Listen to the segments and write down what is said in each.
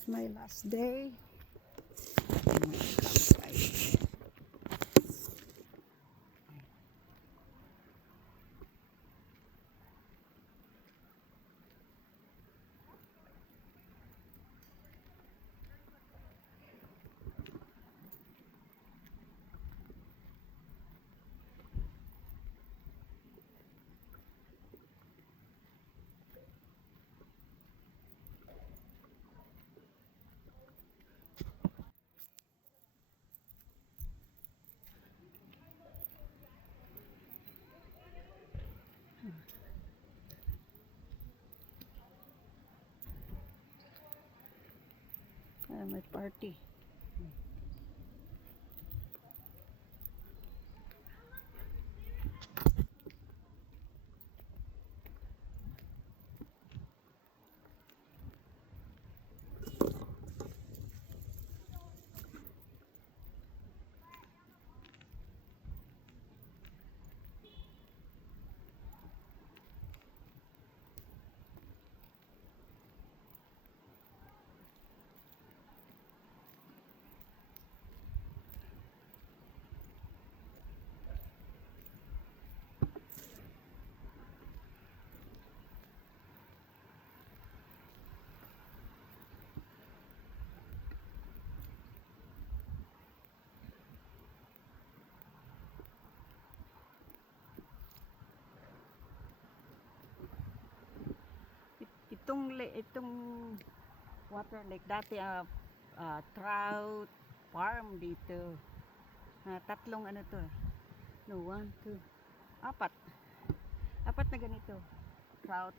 It's my last day. Campsite. May party. Itong water lake dati trout farm dito. Tatlong ano to. No, 1, 2, 4. Apat na ganito. Trout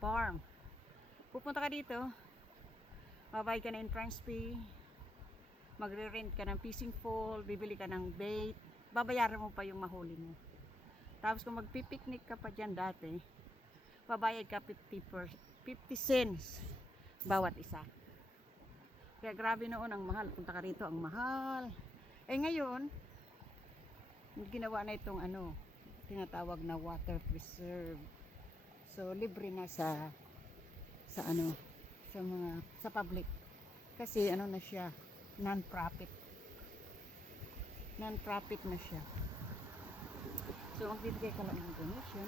farm. Pupunta ka dito. Babayad ka ng entrance fee. Magre-rent ka ng fishing pole, bibili ka ng bait. Babayaran mo pa yung mahuli mo. Tapos kung magpipiknik ka pa dyan dati, babayad ka 50 cents bawat isa. Kaya grabe noon ang mahal. Punta ka rito, ang mahal. Ngayon, ginawa na itong tinatawag na water preserve. So libre na sa public. Kasi na siya, non-profit. Non-profit na siya. So magbibigay ka lang ng donation.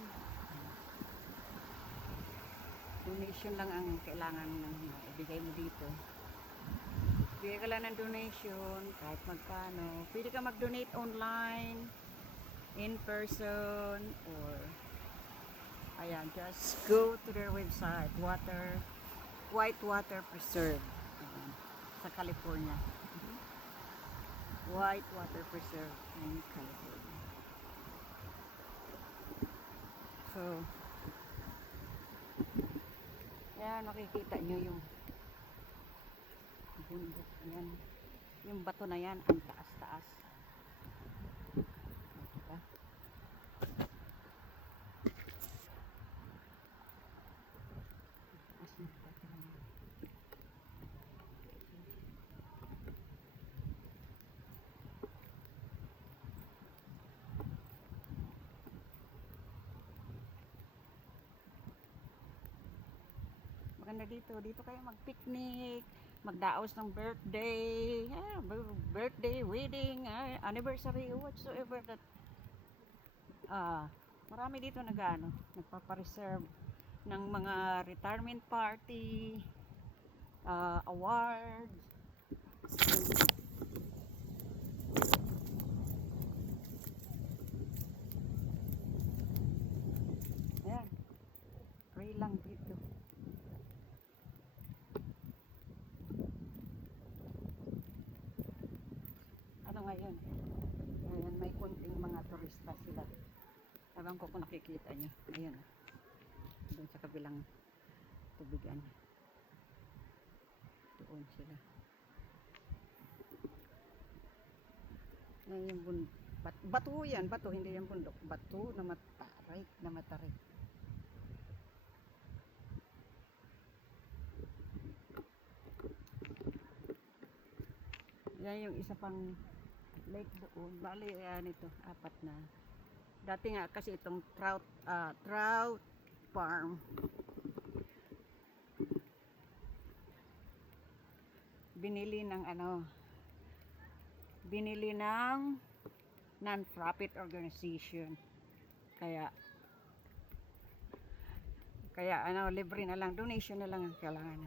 Donation lang ang kailangan ibigay mo dito. Bigay ka lang ng donation kahit magkano. Pwede ka mag-donate online, in person, or ayan, just go to their website, White Water Preserve, sa California. White Water Preserve in California. So ayan, makikita nyo yung bundok. Ayan. Yung bato na yan, ang taas-taas. Diba? Maganda dito. Dito kayo mag-picnic, magdaos ng birthday, wedding, anniversary, whatsoever that. Marami dito nagpapareserve ng mga retirement party, awards. Ayan, free lang dito. Ngayon, ayan, may kunting mga turista sila. Ewan ko kung nakikita nyo. Ayan, doon sa kabilang tubigan. Doon sila. Ayan yung bato yan, bato, hindi yung bundok. Bato na matarik. Yan yung isa pang lake doon. Bali, ito, 4 na. Dati nga kasi itong trout farm. binili ng binili ng non-profit organization. Kaya libre na lang, donation na lang ang kailangan.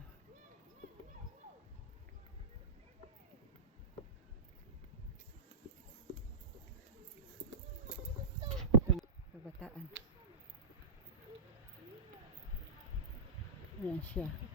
Kabataan. Ayan siya.